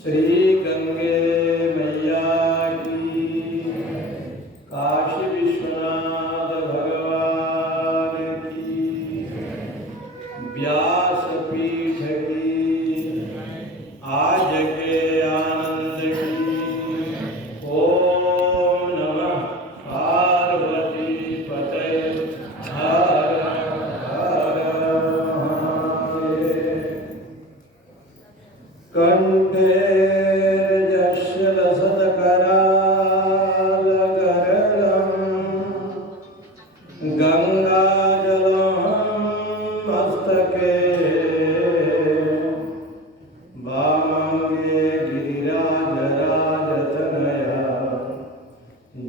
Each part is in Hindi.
श्री गंगे मैया की, काशी विश्वनाथ भगवान की, व्यासपीठ की, आज के आनंद की। ओम नमः पार्वती पते हर हर महादेव। कंठे गंगाजलं मस्तके वामंगे गिरिराजराजतनया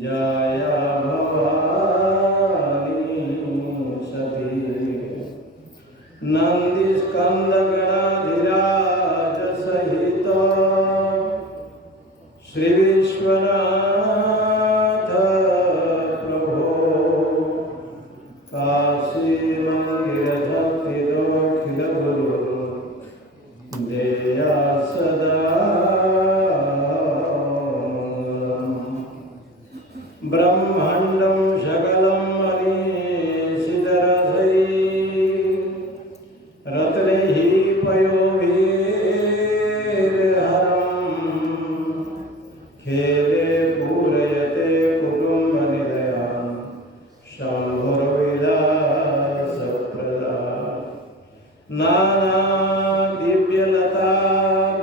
जया भवानी सती। नंदिस्कंदगणाधिराज सहित श्री विश्वनाथ काशी मंदिर भक्ति गुरु देया सदा ब्रह्मांडं सकलं मनीषितरसै रत्नैः पयोभिर्हरं खेले पूरयते कुटुम्बनिलयं शम्भुर्विलासप्रदा। नाना दिव्यलता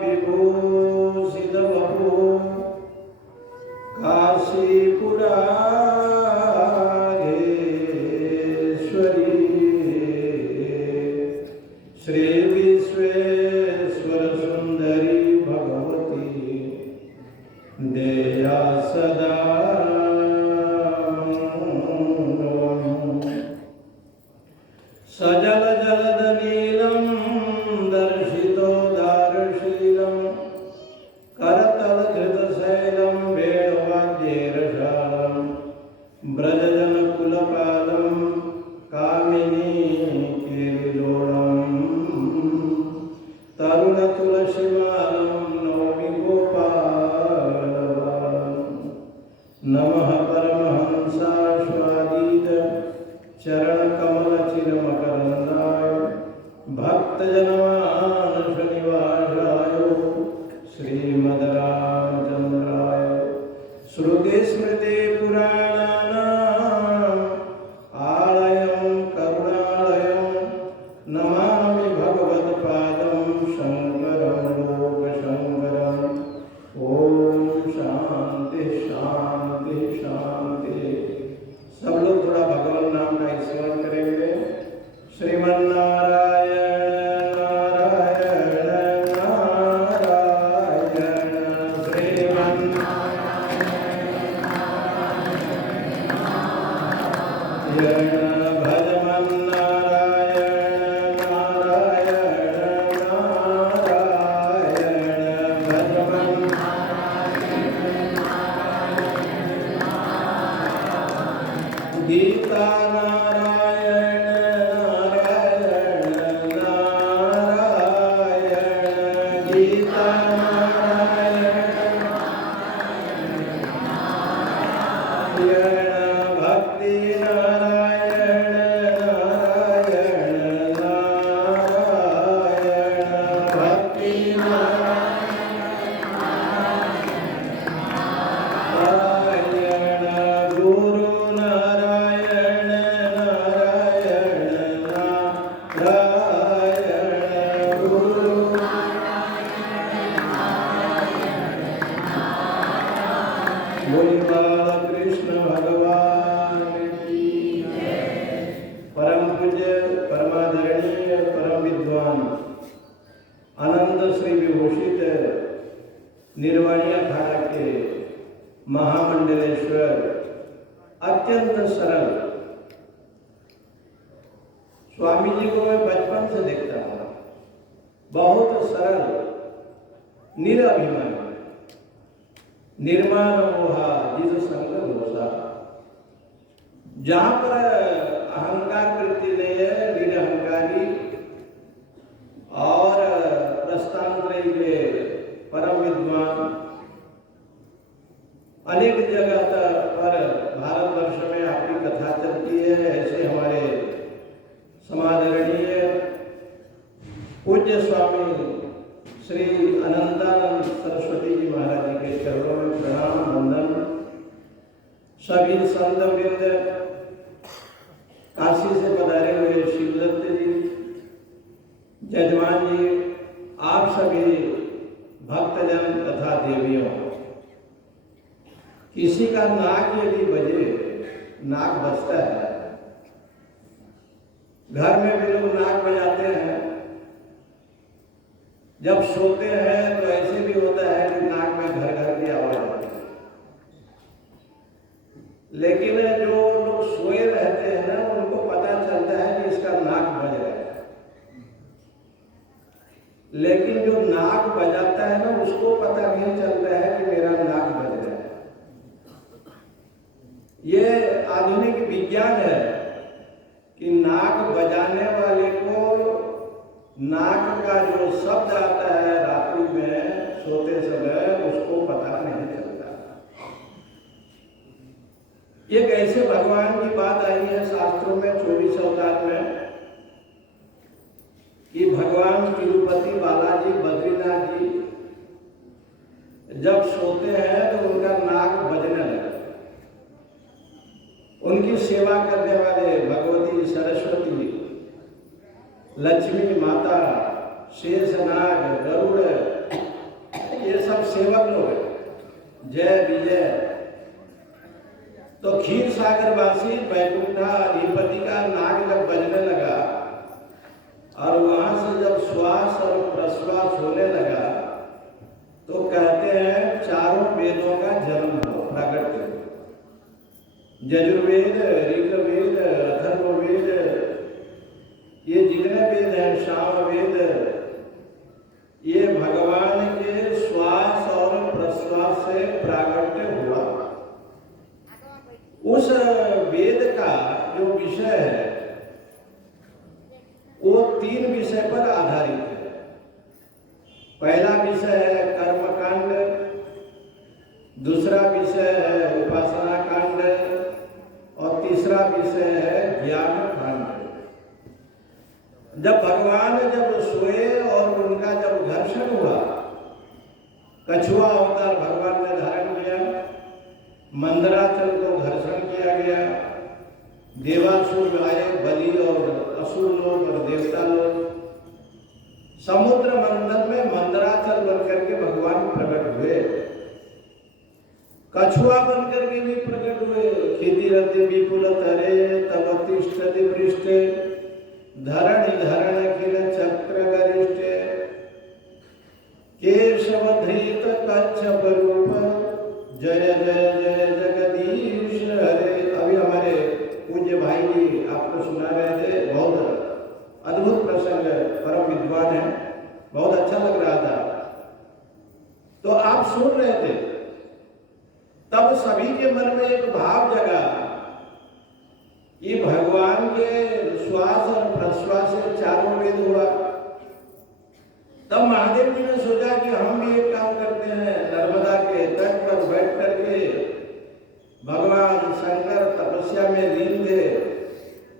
विभूषितवपु काशीपुराधीश्वरी श्री विश्वेश्वर सुंदरी भगवती देया सदा। सजल जलद नीलम दर्शितो दारशीलम करतल धृतशैलम वेणुवाद्यैरशालम ब्रजजन कुलपालम कामिनी केलिलोलम तरुण तुलसीमालम नौमि गोपालबालम। नमः परमहंसास्वादित चरण कमल चिरमकरंदाय भक्तजनमानस निवासाय श्रीमद् रामचंद्राय श्रुति स्मृति पुराणानाम् आलयं करुणालयं नमामि भगवत्पादं शंकरं लोकशंकरम्। ओम शांति शांति शांति। सब लोग थोड़ा भगवान नाम का स्मरण करेंगे। श्रीमन्नारायण नारायण नारायण श्रीमन्नारायण भजमन्नारायण नारायण नारायण भजमन् गीता नारायण नारायण नारायण गीता नारायण भक्ति नारायण नारायण नारायण भक्ति नारायण गुरु नारायण नारायण नारायण गुरु बोल कृष्ण भगवान की। परम पूज्य परमादरणीय परम विद्वान आनंद श्री विभूषित निर्वाणिया खाना के महामंडलेश्वर अत्यंत सरल स्वामी जी को मैं बचपन से देखता हूँ। बहुत सरल निराभिमान निर्माण मोहा जिस संग दोषा। जहाँ पर अहंकार वृत्ति नहीं है, निरहंकारी और प्रस्थान परम विद्वान, अनेक जगह पर भारतवर्ष में आपकी कथा चलती है। ऐसे हमारे समादरणीय पूज्य स्वामी श्री अनंतानंद सरस्वती जी महाराज जी के चरणों में प्रणाम वंदन। सभी संत वृंद, काशी से पधारे हुए शिवदत्त जी, जजमान जी, आप सभी भक्तजन तथा देवियों, किसी का नाक यदि बजे, नाक बजता है, घर में भी लोग नाक बजाते हैं, जब सोते हैं तो ऐसे भी होता है कि नाक में घर घर की आवाज आती है। लेकिन जो लोग सोए रहते हैं ना, उनको पता चलता है कि इसका नाक बज रहा है। लेकिन जो नाक बजाता है ना, उसको पता नहीं चलता है कि मेरा नाक बज रहा है। ये आधुनिक विज्ञान है कि नाक बजाने वाले को नाक का जो शब्द आता है रात्रि में सोते समय, उसको पता नहीं चलता। ये कैसे भगवान की बात आई है शास्त्रों में 24 अवतार में कि भगवान तिरुपति बालाजी बद्रीनाथ जी जब सोते हैं तो उनका नाक बजने लगा। उनकी सेवा करने वाले भगवती सरस्वती, लक्ष्मी माता, शेषनाग, गरुड़, ये सब सेवक लोग हैं। जय विजय। तो क्षीर सागर वासी वैकुंठाधिपति का नाक जब बजने लगा और वहां से जब श्वास और प्रश्वास होने लगा, तो कहते हैं चारों वेदों का जन्म हो, प्रकट हो। यजुर्वेद, ऋग्वेद, अथर्ववेद, ये जितने वेद हैं, सामवेद, ये भगवान के श्वास और प्रश्वास से प्राकट्य हुआ। उस वेद का जो विषय है वो 3 विषय पर आधारित है। पहला विषय है कर्मकांड, दूसरा विषय है उपासना कांड और तीसरा विषय है ज्ञान कांड। जब भगवान जब सोए और उनका जब घर्षण हुआ, कछुआ अवतार भगवान ने धारण किया, मंदराचल को घर्षण किया गया, देवासुर आए, बलि और असुर लोग और देवता लोग, समुद्र मंथन में मंदराचल बनकर के भगवान प्रकट हुए, कछुआ बनकर के भी प्रकट हुए। क्षितिरति विपुल तरे तव तिष्ठति वृष्टे धरणि धरण किल चक्र गरिष्ठे केशवधृत कच्छप रूप जय जय जय जगदीश हरे। अभी हमारे पूज्य भाई जी आपको सुना रहे थे, बहुत अद्भुत प्रसंग, परम विद्वान है, बहुत अच्छा लग रहा था। तो आप सुन रहे थे, तब सभी के मन में एक भाव जगा कि भगवान के श्वास और प्रश्वास से चारों वेद हुआ। तब महादेव जी ने सोचा कि हम भी एक काम करते हैं, नर्मदा के तट पर बैठ करके भगवान शंकर तपस्या में लीन थे,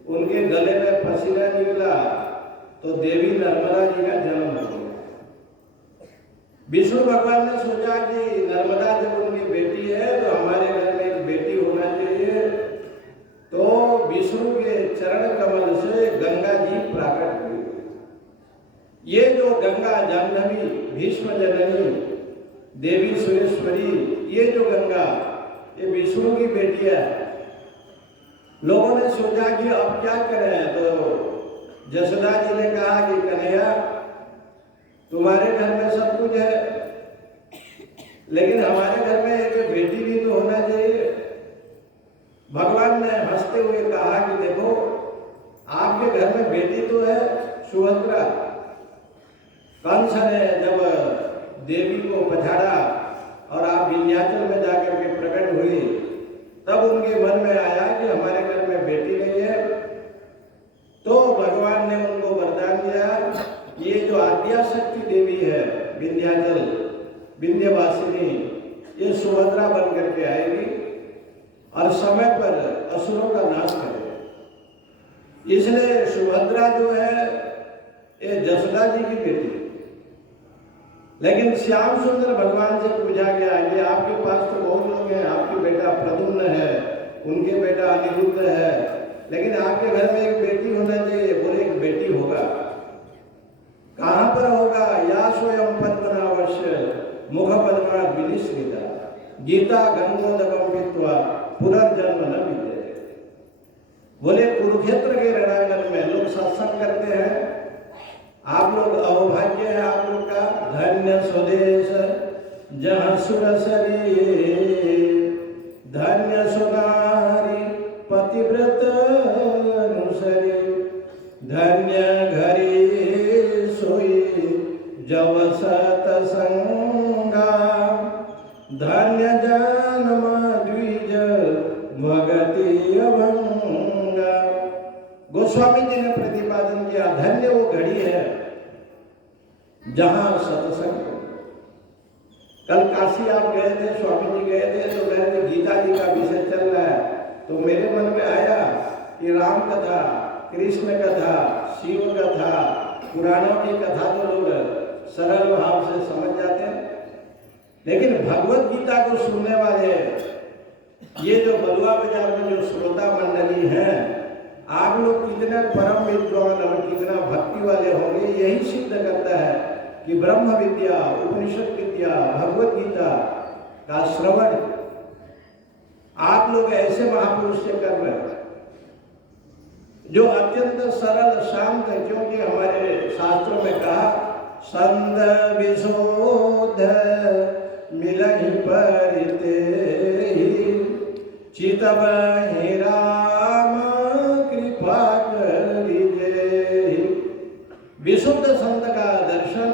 उनके गले में पसीना निकला तो देवी नर्मदा जी का जन्म हो गया। विष्णु भगवान ने सोचा कि नर्मदा जब उनकी बेटी है तो हमारे घर में एक बेटी होना चाहिए। तो विष्णु के चरण कमल से गंगा जी प्राकट हुई। ये जो गंगा जाह्नवी, भीष्म जननी, देवी सुरेश्वरी, ये जो गंगा, ये विष्णु की बेटी है। लोगों ने सोचा कि अब क्या करें, तो जसोदा जी ने कहा कि कन्हैया तुम्हारे घर में सब कुछ है, लेकिन हमारे घर में एक बेटी भी तो होना चाहिए। भगवान ने हंसते हुए कहा कि देखो, आपके घर में बेटी तो है सुभद्रा। कंस ने जब देवी को पछाड़ा और आप विंध्याचल में जाकर के प्रकट हुई, तब उनके मन में आया कि हमारे घर में बेटी नहीं है। तो भगवान ने उनको वरदान दिया, ये जो आद्याशक्ति देवी है विंध्याचल, विंध्यवासिनी, ये सुभद्रा बन करके आएगी और समय पर असुरों का नाश करेगी। इसलिए सुभद्रा जो है ये जसोदा जी की बेटी, लेकिन श्याम सुंदर भगवान से पूछा गया कि आपके पास तो बहुत लोग हैं, आपके बेटा प्रद्युम्न है, उनके बेटा अनिरुद्ध है, लेकिन आपके घर में एक बेटी होना चाहिए। बोले एक बेटी होगा, कहाँ पर होगा? या स्वयं पद्मनाभस्य मुख पद्मा विनिश्रिता गीता गंगोदकम पीत्वा पुनर्जन्म न विद्यते। बोले कुरुक्षेत्र के रणांगण में लोग सत्संग करते हैं, आप लोग अहोभाग्य है, आप लोग का धन्य स्वदेश जहाँ सुरसरी, धन्य सुनारी पतिव्रत अनुसरी, धन्य घरी सोई जब सतसंगा, धन्य जन्म द्विज भगति अभंगा। गोस्वामी जी ने प्रतिपादन किया, धन्य वो घड़ी है जहां सत्संग। कल काशी आप गए थे, स्वामी जी गए थे, तो मैंने गीता जी का विषय चल रहा है, तो मेरे मन में आया कि राम कथा, कृष्ण कथा, शिव कथा, पुराणों की कथा तो लोग सरल भाव से समझ जाते हैं, लेकिन भगवत गीता को सुनने वाले ये जो बलुआ बाजार में जो श्रोता मंडली हैं, आप लोग कितने परम विद्वान और कितना भक्ति वाले होंगे, यही सिद्ध करता है कि ब्रह्म विद्या, उपनिषद विद्या, भगवत गीता का श्रवण आप लोग ऐसे महापुरुष से कर रहे हैं जो अत्यंत सरल शांत है। क्योंकि हमारे शास्त्रों में कहा संद विशोध मिलहि परिते चितवहि राम कृपा करिजे। विशुद्ध संत का दर्शन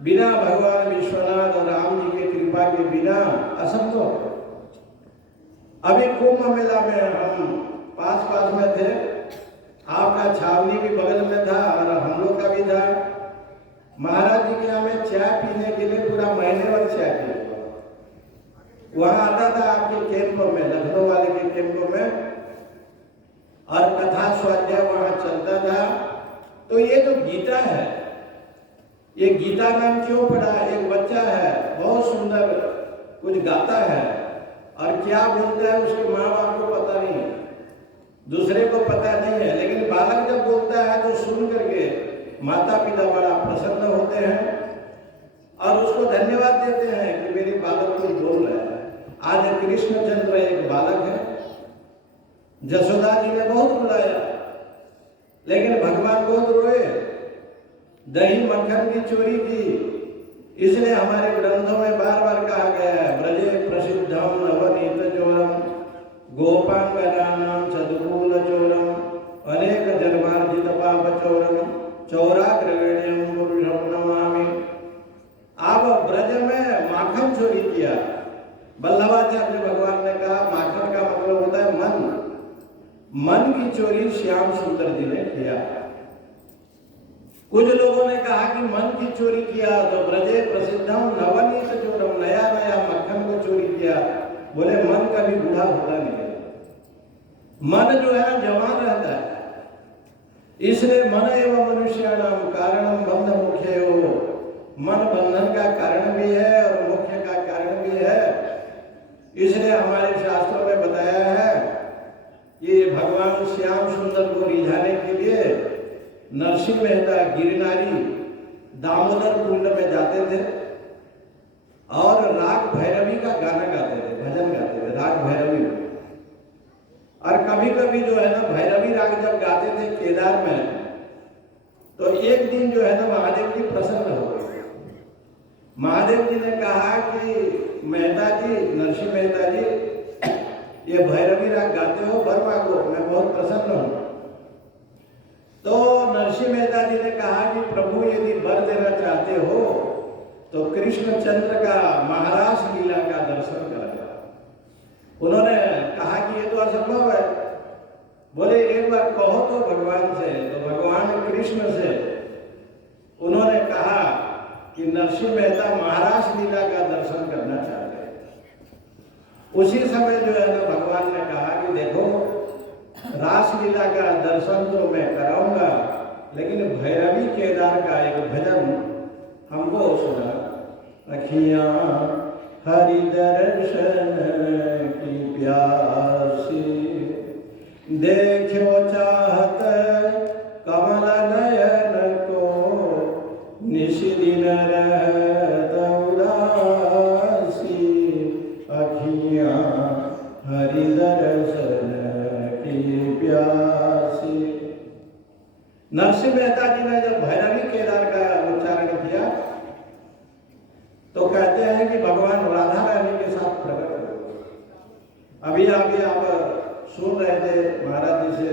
बिना भगवान विश्वनाथ और राम जी की कृपा के बिना असंभव। अभी कुंभ मेला में हम पास में थे, आपका छावनी भी बगल में था और हम लोग का भी था। महाराज जी के यहाँ में चाय पीने के लिए पूरा महीने भर चाय पीने वहां आता था आपके कैंप में, लखनऊ वाले के कैंप में, और कथा स्वाध्याय वहां चलता था। तो ये जो गीता है, ये गीता नाम क्यों पड़ा? एक बच्चा है, बहुत सुंदर कुछ गाता है, और क्या बोलता है उसके माँ बाप को पता नहीं, दूसरे को पता नहीं है, लेकिन बालक जब बोलता है तो सुन करके माता पिता बड़ा प्रसन्न होते हैं और उसको धन्यवाद देते हैं कि मेरे बालक को बोल रहा है। आज कृष्णचंद्र एक बालक है, जसोदा जी ने बहुत बुलाया, लेकिन भगवान बहुत रोए, दही मक्खन की चोरी की। इसलिए हमारे ग्रंथों में बार बार कहा गया है, ब्रजे प्रसिद्धम नवनीत चोरम गोपांगनानां चतुकूल चोरम अनेक जन्मार्जित पाप चोरम चौराग्रगण्यं पुरुषं नमामि। आप ब्रज में माखन चोरी किया। वल्लभाचार्य भगवान ने कहा माखन का मतलब होता है मन, मन की चोरी श्याम सुंदर जी ने किया। कुछ लोगों ने कहा कि मन की चोरी किया तो ब्रजे प्रसिद्धम नवनीत चोरम, नया नया मक्खन को चोरी किया। बोले मन कभी बूढ़ा होता नहीं है, मन जो है जवान रहता है। इसलिए मन एवं मनुष्याणाम कारणम बंध मुख्यो, मन बंधन का कारण भी है और मुख्य का कारण भी है। इसलिए हमारे शास्त्रों में बताया है कि भगवान श्याम सुंदर को रिझाने के लिए नरसिंह मेहता गिरनारी दामोदर कुंड में जाते थे और राग भैरवी का गाना गाते थे, भजन गाते थे राग भैरवी में। और कभी कभी जो है ना भैरवी राग जब गाते थे केदार में, तो एक दिन जो है ना महादेव जी प्रसन्न हो गए। महादेव जी ने कहा कि मेहता जी, नरसिंह मेहता जी, ये भैरवी राग गाते हो, वर मांगो, मैं बहुत प्रसन्न हूं। तो नरसिंह मेहता जी ने कहा कि प्रभु यदि वर देना चाहते हो तो कृष्णचंद्र का महाराज लीला का दर्शन करेगा। उन्होंने कहा कि ये तो असंभव है। बोले एक बार कहो तो भगवान से। तो भगवान कृष्ण से उन्होंने कहा कि कि नरसिंह मेहता महारास लीला का दर्शन करना चाहते हैं। उसी समय जो है ना भगवान ने कहा कि देखो रासलीला का दर्शन तो मैं कराऊंगा, लेकिन भैरवी केदार का एक भजन हमको सुना। अखियां हरि दर्शन की प्यासी, देखो चाहत कमल नयन को, निश दिन रहत उदासी। अखियां हरि दर्शन की प्यासी। नरसिंह मेहता जी ने जब भैरवी केदार का उच्चारण किया तो कहते हैं कि भगवान राधा रानी के साथ प्रकट हो। अभी आप सुन रहे थे महाराज जी से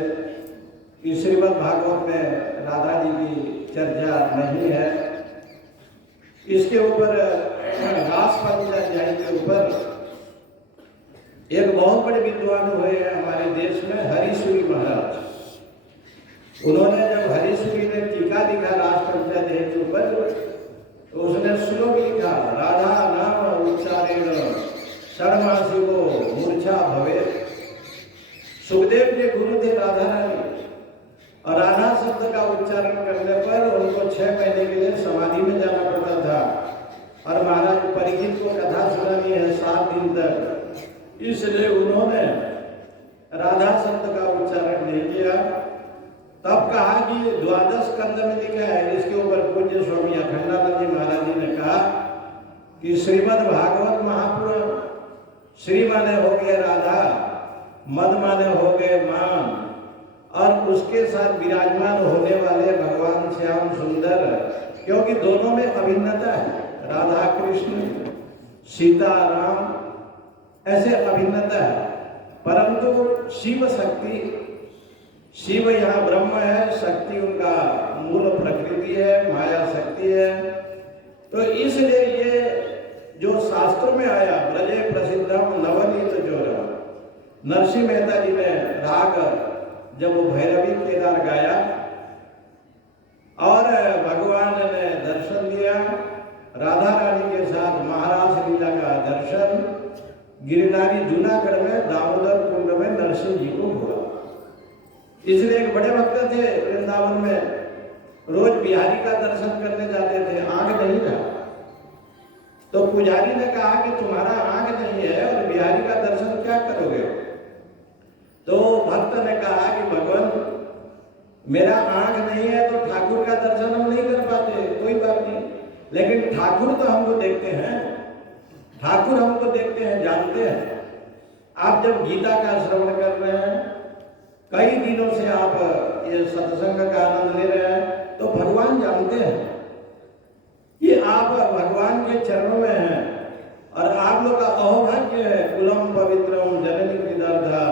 कि श्रीमद् भागवत में राधा जी की चर्चा नहीं है। इसके ऊपर रास अध्याय के ऊपर एक बहुत बड़े विद्वान हुए हैं हमारे देश में, हरीश्वरी महाराज। उन्होंने जब हरीश्वरी ने टीका लिखा रास अध्याय के ऊपर तो उसने श्लोक लिखा, राधा नाम उच्चारेण षण्मासी को मूर्छा भवे। सुखदेव के गुरु थे राधा रानी, और राधा शब्द का उच्चारण करने पर उनको 6 महीने के लिए समाधि में जाना पड़ता था। और महाराज परीक्षित को कथा सुनानी है 7 दिन तक, इसलिए उन्होंने राधा शब्द का उच्चारण नहीं किया। तब कहा कि 12 स्कंद में लिखा है, इसके ऊपर पूज्य स्वामी अखंडानंद जी महाराज जी ने कहा कि श्रीमद् भागवत महापुराण, श्री माने हो गए राधा, मद माने हो गए मान, और उसके साथ विराजमान होने वाले भगवान श्याम सुंदर, क्योंकि दोनों में अभिन्नता है। राधा कृष्ण, सीता राम, ऐसे अभिन्नता है। परंतु शिव शक्ति, शिव यहाँ ब्रह्म है, शक्ति उनका मूल प्रकृति है, माया शक्ति है। तो इसलिए ये जो शास्त्रों में आया, ब्रजे प्रसिद्धम नवनीत जोरा, नरसिंह मेहता जी ने राग जब वो भैरवी केदार गाया और भगवान ने दर्शन दिया, राधा रानी के साथ महारास लीला का दर्शन गिरनारी जूनागढ़ में दामोदर कुंड में नरसिंह जी को हुआ। इसलिए एक बड़े भक्त थे वृंदावन में, रोज बिहारी का दर्शन करने जाते थे, आंख नहीं था। तो पुजारी ने कहा कि तुम्हारा आंख नहीं है और बिहारी का दर्शन क्या करोगे? तो भक्त ने कहा कि भगवान मेरा आंख नहीं है तो ठाकुर का दर्शन हम नहीं कर पाते, कोई बात नहीं, लेकिन ठाकुर तो हमको देखते हैं, ठाकुर हमको देखते हैं, जानते हैं। आप जब गीता का श्रवण कर रहे हैं, कई दिनों से आप ये सत्संग का आनंद ले रहे हैं, तो भगवान जानते हैं कि आप भगवान के चरणों में हैं। और आप लोग का अहोभाग्य है, कुलम पवित्रम जननी कृदार्था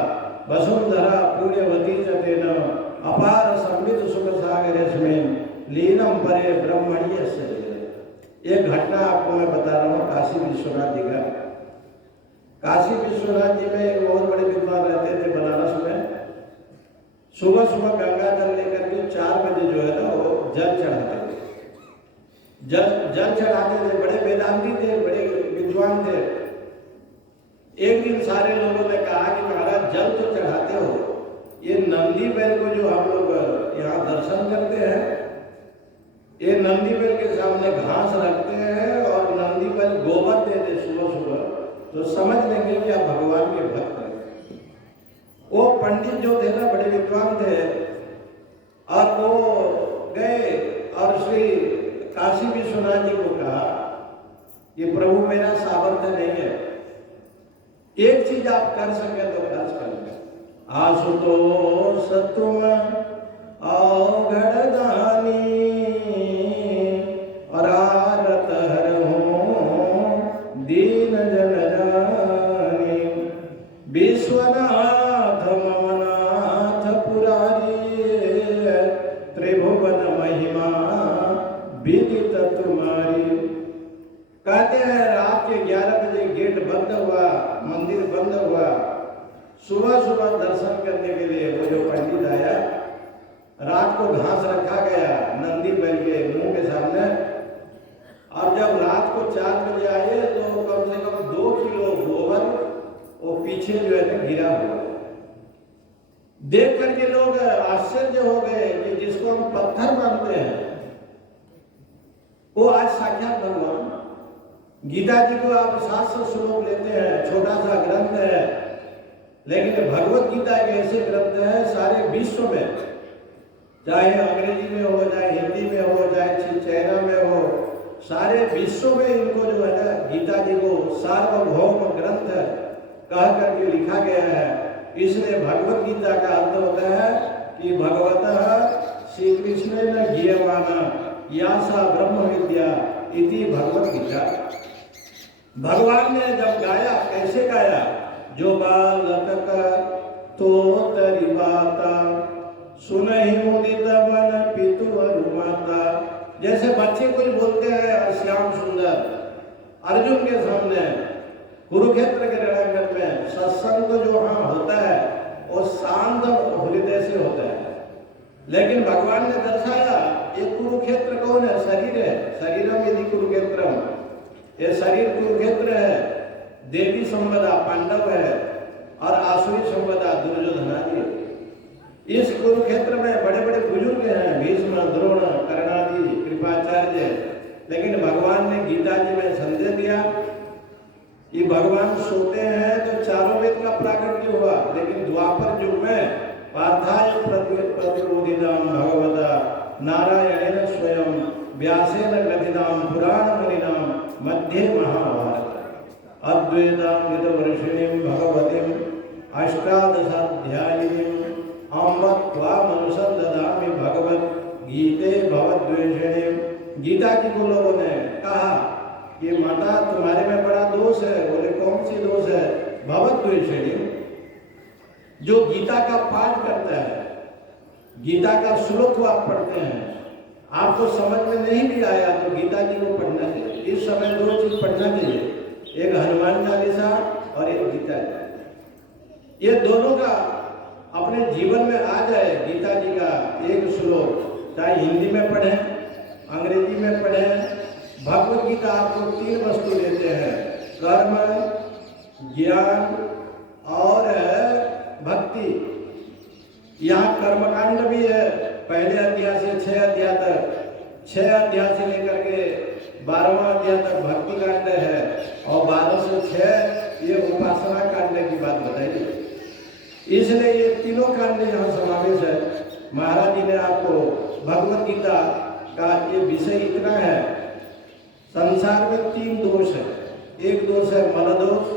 वसुंधरा पुण्यवती च तेन अपार संवित सुख सागरेस्मिन् लीनम परे ब्रह्मण्य से। एक घटना आपको मैं बता रहा हूँ काशी विश्वनाथ जी का। काशी विश्वनाथ जी में एक बहुत बड़े विद्वान रहते थे बनारस में। सुबह सुबह गंगा जल लेकर के 4 बजे जो है ना वो जल चढ़ाते थे, जल चढ़ाते थे। बड़े वेदांती थे, बड़े विद्वान थे। एक दिन सारे लोगों ने कहा कि महाराज जल तो चढ़ाते हो, ये नंदी बैल को जो हम लोग यहाँ दर्शन करते हैं, ये नंदी बैल के सामने घास रखते हैं और नंदी बैल गोबर देते सुबह सुबह, तो समझ लेंगे कि आप भगवान के भक्त हैं। वो पंडित जो थे ना, बड़े विद्वान थे, और वो गए और श्री काशी विश्वनाथ जी को कहा कि प्रभु मेरा सामर्थ्य नहीं है, एक चीज आप कर सके तो खर्च कर ले। आशुतोष तुम अवघड़ दानी और आरत हरहूं दीन जन जानी। विश्वनाथ ममनाथ पुरारी त्रिभुवन महिमा विदित तुम्हारी। कहते हैं रात के 11 बजे गेट बंद हुआ, मंदिर बंद हुआ। सुबह सुबह दर्शन करने के लिए वो जो पंडित आया, रात को घास रखा गया नंदी बैल के मुंह के सामने, और जब रात को 4 बजे आए तो कम से कम 2 किलो गोबर वो पीछे जो है ना गिरा हुआ है। देख करके लोग आश्चर्य हो गए कि जिसको हम पत्थर मानते हैं वो आज साक्षात भगवान। गीता जी को आप 700 श्लोक लेते हैं, छोटा सा ग्रंथ है, लेकिन भगवत गीता एक ऐसे ग्रंथ है सारे विश्व में, चाहे अंग्रेजी में हो, चाहे हिंदी में हो, चाहे चाइना में हो, सारे विश्व में इनको जो है ना गीता जी को सार्वभौम ग्रंथ कह करके लिखा गया है। इसलिए भगवत गीता का अर्थ होता है कि भगवतः श्री कृष्ण ने गीयमाना यासा ब्रह्म विद्या इति भगवत गीता। भगवान ने जब गाया, कैसे गाया? जो बालक तो तरी बाता सुनहि मुदित मन पितु माता। जैसे बच्चे कुछ बोलते हैं श्याम सुंदर अर्जुन के सामने कुरुक्षेत्र के रणांगण में सत्संग जो वहां होता है वो शांत हृदय से होता है। लेकिन भगवान ने दर्शाया ये कुरुक्षेत्र कौन है? शरीर है। शरीरम यदि कुरुक्षेत्रम, ये शरीर कुरुक्षेत्र है। देवी संपदा पांडव है और आसुरी संपदा दुर्योधनादि। इस कुरुक्षेत्र में बड़े बड़े बुजुर्ग हैं, भीष्म, द्रोण, कर्णादि, कृपाचार्य। लेकिन भगवान ने गीता जी में संदेश दिया कि भगवान सोते हैं तो चारों वेद का प्राकट्य हुआ, लेकिन द्वापर युग में पार्थाय प्रतिबोधिताम भगवता नारायणेन स्वयं व्यासेन ग्रथिताम पुराण मुनिनाम मध्ये महाभारत अद्वैतामृत वर्षिणीं भगवतीं अष्टादशाध्यायिनीं अम्ब त्वामनुसंदधामि भगवत गीते भवद्वेषिणीं। गीता जी को लोगों ने कहा कि माता तुम्हारे में बड़ा दोष है। बोले कौन सी दोष है? भवद्वेषिणीं। जो गीता का पाठ करता है, गीता का श्लोक को आप पढ़ते हैं, आपको समझ में नहीं भी आया तो गीता जी को पढ़ना चाहिए। इस समय 2 चीज पढ़ना चाहिए, एक हनुमान चालीसा और एक गीता जी। ये दोनों का अपने जीवन में आ जाए। गीता जी का एक श्लोक चाहे हिंदी में पढ़ें, अंग्रेजी में पढ़ें। भगवत गीता आपको 3 वस्तु देते हैं, कर्म, ज्ञान और भक्ति। यहाँ कर्मकांड भी है, पहले अध्याय से 6 अध्याय तक, 6 अध्याय से लेकर के 12वां अध्याय तक भक्ति कांड है और 12 से 6 ये उपासना कांड की बात बताई। इसलिए ये तीनों कांड यहाँ समावेश है। महाराज जी ने आपको भगवत गीता का ये विषय इतना है, संसार में 3 दोष है। एक दोष है मल दोष,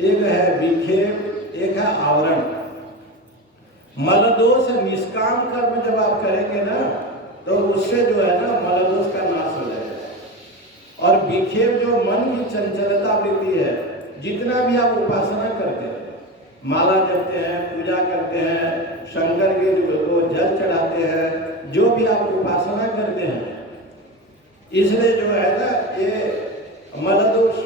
एक है विक्षेप, एक है आवरण। मल दोष निष्काम कर्म जब आप करेंगे ना तो उससे जो है ना मल दोष का नाश हो जाएगा। और विक्षेप जो मन की चंचलता वृत्ति है, जितना भी आप उपासना करते हैं, माला जपते हैं, पूजा करते हैं, शंकर के को जल चढ़ाते हैं, जो भी आप उपासना करते हैं, इसलिए जो है ना ये मल दोष।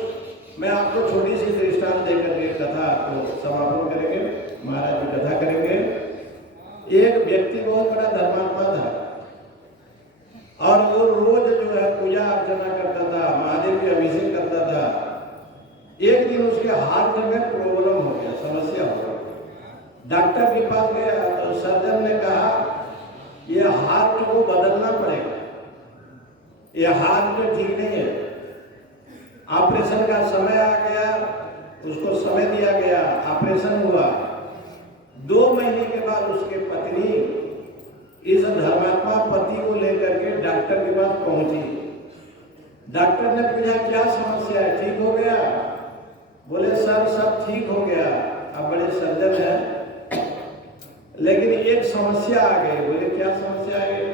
मैं आपको छोटी सी दृष्टांत देकर के कथा को समापन करेंगे। महाराज जी कथा करेंगे। एक व्यक्ति बहुत बड़ा धर्मात्मा था और वो रोज जो है पूजा अर्चना करता था, महादेव के अभिषेक करता था। एक दिन उसके हार्ट में प्रॉब्लम हो गया, समस्या हो गई। डॉक्टर के पास गया तो सर्जन ने कहा ये हार्ट को बदलना पड़ेगा, ये हार्ट ठीक नहीं है। ऑपरेशन का समय आ गया, उसको समय दिया गया, ऑपरेशन हुआ। 2 महीने के बाद उसके पत्नी इस धर्मात्मा पति को लेकर के डॉक्टर के पास पहुंची। डॉक्टर ने पूछा क्या समस्या है, ठीक हो गया? बोले सर सब ठीक हो गया, आप बड़े सर्जन हैं, लेकिन एक समस्या आ गई। बोले क्या समस्या आ गई?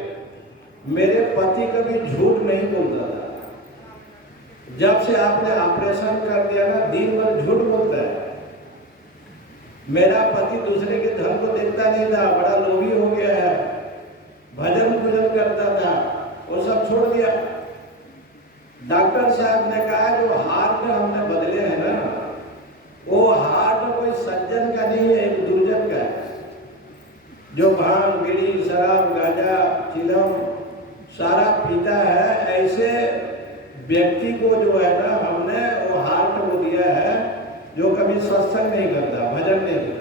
मेरे पति कभी झूठ नहीं बोलता था, जब से आपने ऑपरेशन कर दिया ना दिन भर झूठ बोलता है। मेरा पति दूसरे के धन को देखता नहीं था, बड़ा लोभी हो गया है, भजन पूजन करता था, वो सब छोड़ दिया। डॉक्टर साहब ने कहा जो हार्ट हमने बदले हैं ना, वो हार्ट कोई सज्जन का नहीं है, एक दुर्जन का है, जो भांग, बीड़ी, शराब, गांजा, चिलम सारा पीता है। ऐसे को जो है ना हमने वो हार्ट को दिया है जो कभी सत्संग नहीं करता, भजन नहीं करता।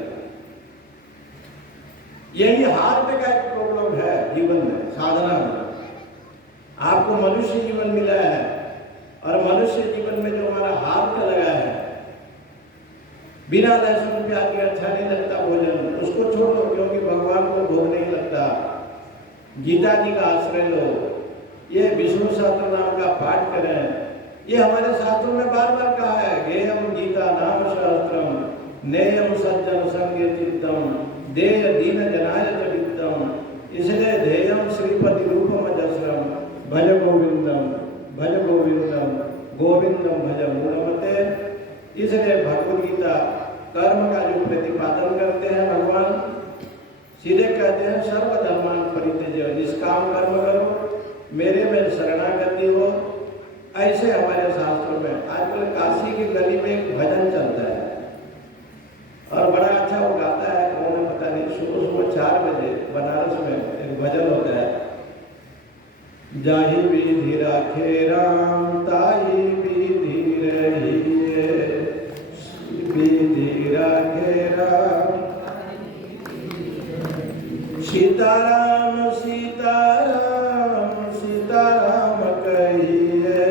यही हार्ट का एक प्रॉब्लम है जीवन में, साधना में। आपको मनुष्य जीवन मिला है और मनुष्य जीवन में जो हमारा हार्ट लगा है, बिना लहसुन प्याज के अच्छा नहीं लगता भोजन, उसको छोड़ दो, क्योंकि भगवान को भोग नहीं लगता। गीता जी का आश्रय लो, ये विष्णु सहस्त्र नाम का पाठ करें। ये हमारे शास्त्रों में बार बार कहा है, गेयम गीता नाम सहस्त्रम नेयम सज्जन संगे चित्तम देय दीन जनाय चरितम। इसलिए ध्येयम श्रीपति रूपम अजस्रम भज गोविंदम गोविंदम भज मूढ़मते। इसलिए भगवद गीता कर्म का जो प्रतिपादन करते हैं भगवान, सीधे कहते हैं सर्वधर्मान परित्यज्य, निष्काम कर्म करो, मेरे में शरणागति हो। ऐसे हमारे शास्त्रों में आजकल काशी की गली में एक भजन चलता है और बड़ा अच्छा वो गाता है, उन्होंने पता नहीं, सुबह सुबह 4 बजे बनारस में एक भजन होता है, जाहि विधि राखे राम ताहि विधि रहिए, विधि राखे राम सीताराम सीताराम सीताराम कहिए,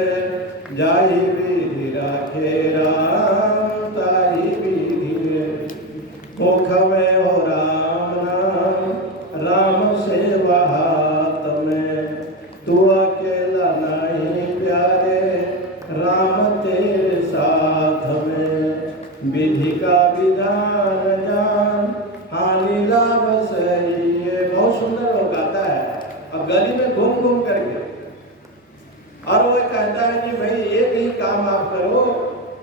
जाहि विधि राखे राम ताहि विधि। मुख में हो राम नाम, राम सेवा हाथ में, तू अकेला नहीं प्यारे, राम तेरे साथ में। विधि का विधान जान, हानि लाभ सही है। बहुत सुंदर वो गाता है और गली में घूम घूम करके, और वो कहता है कि भाई एक ही काम आप करो,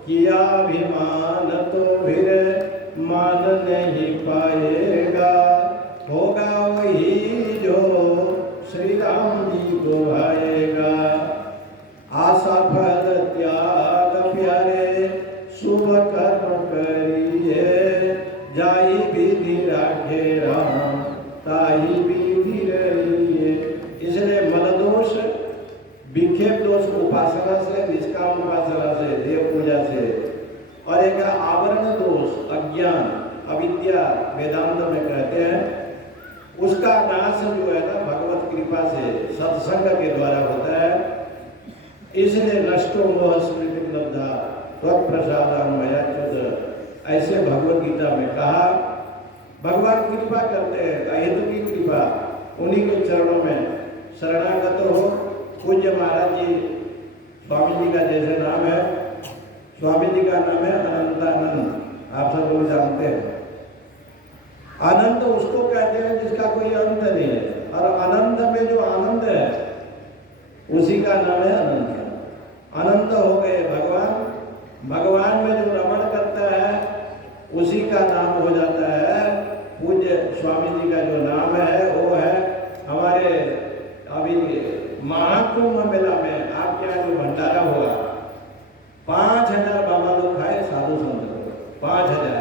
किया अभिमान तो फिर मान नहीं पाएगा, होगा वही जो श्री राम जी को भाएगा। आशा फल त्याग प्यारे, शुभ कर्म करिए, जाई विधि राखे राम ताई विधि रहिए। इसलिए मन दोष, विक्षेप दोष उपासना से, निष्काम उपासना से, देव पूजा से, और एक आवरण दोष अज्ञान अविद्या वेदांत में कहते हैं, उसका नाश जो है ना भगवत कृपा से सत्संग के द्वारा होता है। इसलिए नष्टो मोह स्मृति लब्धा तत्प्रसादम मया चद, ऐसे भगवत गीता में कहा। भगवान कृपा करते हैं, अहेतु की कृपा, उन्हीं के चरणों में शरणागत हो। पूज्य महाराज जी स्वामी जी का जैसे नाम है, स्वामी जी का नाम है अनंतानंद, आप सब लोग जानते हैं। अनंत उसको कहते हैं जिसका कोई अंत नहीं है, और अनंत में जो आनंद है उसी का नाम है अनंत। अनंत हो गए भगवान, भगवान में जो रमण करता है उसी का नाम हो जाता है। पूज्य स्वामी जी का जो नाम है वो है हमारे अभी महाकुंभ मेला में आपके यहाँ जो भंडारा हुआ, 5000 बाबा लोग खाए साधु संत को, 5000।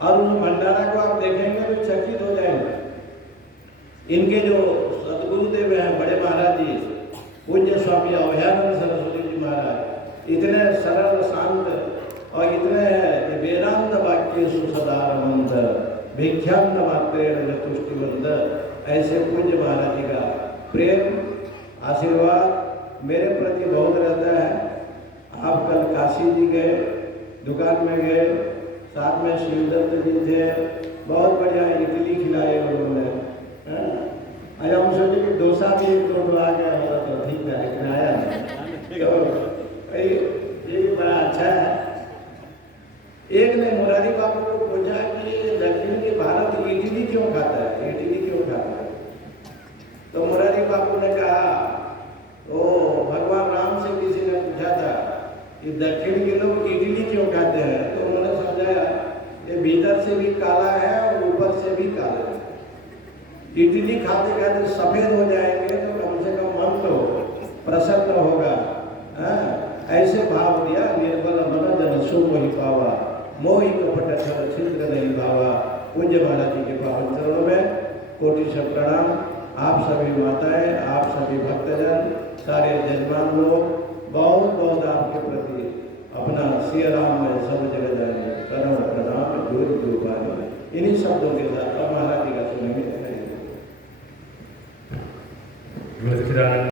और उस भंडारा को आप देखेंगे तो चकित हो जाएंगे। इनके जो सदगुरुदेव हैं बड़े महाराज जी, पूज्य स्वामी अभयानंद सरस्वती जी महाराज, इतने सरल शांत और इतने वेदांत वाक्य सुसदारमंत भिक्षांत मात्रेण तुष्टिवंत, ऐसे पूज्य महाराज जी का प्रेम आशीर्वाद मेरे प्रति बहुत रहता है। आप कल काशी जी गए, दुकान में गए, साथ में शिवदत्त जी थे, बहुत बढ़िया इडली खिलाए उन्होंने। अरे हम सोचे कि डोसा भी एक दो आ गया होगा तो ठीक है, लेकिन आया नहीं। ये बड़ा अच्छा है। एक ने मुरारी बाबू को पूछा कि दक्षिण के भारत इडली क्यों खाता है, इडली क्यों खाता है? तो मुरारी बाबू ने कहा, ओ भगवान राम से किसी ने पूछा था कि दक्षिण के लोग इडली क्यों खाते हैं, तो उन्होंने समझाया ये भीतर से भी काला है और ऊपर से भी काला है। इडली खाते खाते सफेद हो जाएंगे तो कम से कम मन तो प्रसन्न होगा। ऐसे भाव दिया, निर्बल मन जन शुभ ही पावा, मोहि कपट छल छिद्र नहीं भावा। पूज्य महाराज जी के पावन चरणों में कोटि से प्रणाम। आप सभी माताएं, आप सभी भक्तजन, सारे जजमान लोग, बहुत बहुत आपके प्रति अपना सिया राम में सब जगह जाने करण प्रणाम जोर जो पानी इन्हीं शब्दों के साथ महाराज जी का सुनेंगे।